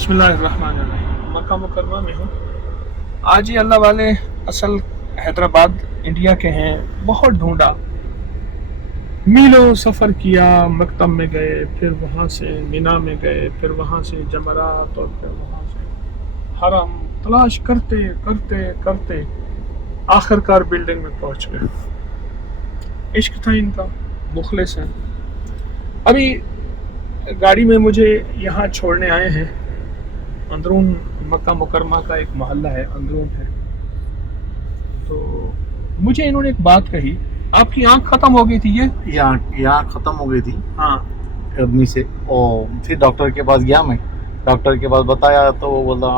بسم اللہ الرحمن الرحیم. مکہ مکرمہ میں ہوں آج. یہ اللہ والے اصل حیدرآباد انڈیا کے ہیں. بہت ڈھونڈا, میلوں سفر کیا, مکتب میں گئے, پھر وہاں سے مینا میں گئے, پھر وہاں سے جمرات, اور پھر وہاں سے حرم. تلاش کرتے کرتے کرتے آخر کار بلڈنگ میں پہنچ گئے. عشق تھا ان کا, مخلص ہیں. ابھی گاڑی میں مجھے یہاں چھوڑنے آئے ہیں. اندرون مکہ مکرمہ کا ایک محلہ ہے, اندرون ہے. تو مجھے انہوں نے ایک بات کہی, آپ کی آنکھ ختم ہو گئی تھی. یہ آنکھ ختم ہو گئی تھی ہاں ابنی سے, اور پھر ڈاکٹر کے پاس گیا. میں ڈاکٹر کے پاس بتایا تو وہ بولا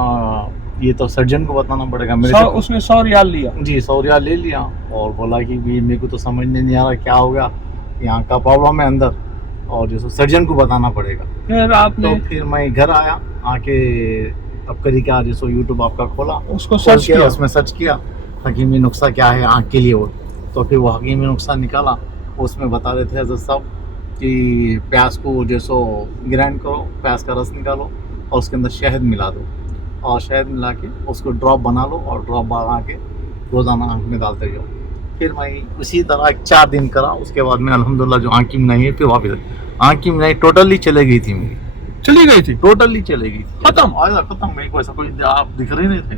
یہ تو سرجن کو بتانا پڑے گا. میرے اس نے 100 ریال لیا. جی 100 ریال لے لیا, اور بولا کہ میرے کو تو سمجھ نہیں آ رہا کیا ہو گیا, یہاں کا پرابلم ہے اندر, اور جو سرجن کو بتانا پڑے گا. پھر آپ نے تو پھر میں گھر آیا, آ کے اب کری کیا, جیسو یوٹیوب آپ کا کھولا, اس کو سرچ کیا. اس میں سرچ کیا حکیمی نسخہ کیا ہے آنکھ کے لیے. وہ تو پھر وہ حکیمی نسخہ نکالا. اس میں بتا رہے تھے حضرت صاحب کہ پیاز کو جیسو گرائنڈ کرو, پیاز کا رس نکالو, اور اس کے اندر شہد ملا دو, اور شہد ملا کے اس کو ڈراپ بنا لو, اور ڈراپ بنا کے روزانہ آنکھ میں ڈالتے جاؤ. پھر میں اسی طرح 4 دن کرا. اس کے بعد میں الحمدللہ جو آنکھ کی بنائی ہے, پھر واپس آنکھ کی بنائی ٹوٹلی چلے گئی تھی میری. چلی گئی تھی, ٹوٹلی چلے گئی تھی, ختم. ختم. میں ایسا کوئی آپ دکھ رہے نہیں تھے.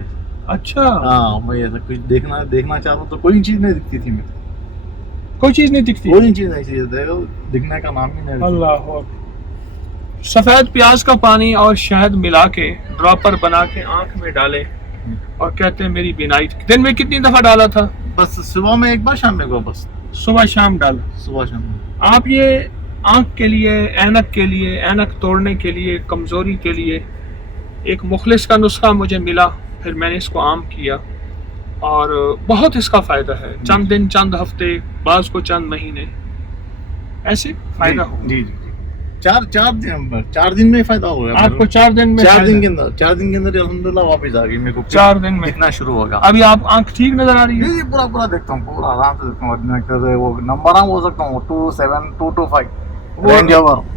اچھا, ہاں, میں ایسا کچھ دیکھنا چاہ رہا ہوں تو کوئی چیز نہیں دکھتی تھی. میں کوئی چیز نہیں دکھتی, کوئی چیز نہیں دکھنے کا نام ہی نہیں. اللہ. سفید پیاز کا پانی اور شہد ملا کے ڈراپر بنا کے آنکھ میں ڈالے, اور کہتے ہیں میری بینائی. دن میں کتنی دفعہ ڈالا تھا؟ بس صبح میں ایک بار, شام میں بس صبح شام ڈالا. صبح شام. آپ یہ آنکھ کے لیے, اینک کے لیے, اینک توڑنے کے لیے, کمزوری کے لیے ایک مخلص کا نسخہ مجھے ملا. پھر میں نے اس کو عام کیا, اور بہت اس کا فائدہ ہے. چند دن, چند ہفتے, بعض کو چند مہینے, ایسے فائدہ ہو. جی جی, 4 دن میں فائدہ ہو گیا آپ کو. 4 دن میں, 4 دن کے اندر الحمدللہ واپس آ گئی میرے کو. 4 دن میں اتنا شروع ہوگا. ابھی آپ آنکھ ٹھیک نظر آ رہی ہے؟ جی پورا دیکھتا ہوں, پورا آرام سے دیکھتا ہوں. وہ نمبر ہو سکتا ہوں 27225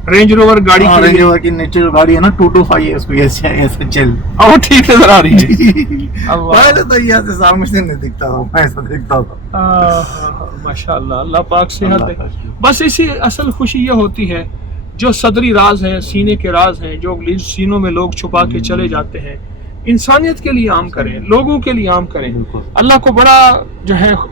رینج روور گاڑی کی. رینج روور کی نیچے جو گاڑی ہے نا 225 ہے, اس کو ایسے چل وہ ٹھیک نظر آ رہی ہے. پہلے تو یہ سے سامنے سے نہیں دکھتا تھا, میں ایسا دیکھتا تھا. ماشاءاللہ, اللہ پاک صحت دے. بس اسی اصل خوشی یہ ہوتی ہے جو صدری راز ہیں, سینے کے راز ہیں, جو سینوں میں لوگ چھپا کے چلے جاتے ہیں. انسانیت کے لیے عام کریں, لوگوں کے لیے عام کریں. اللہ کو بڑا جو ہے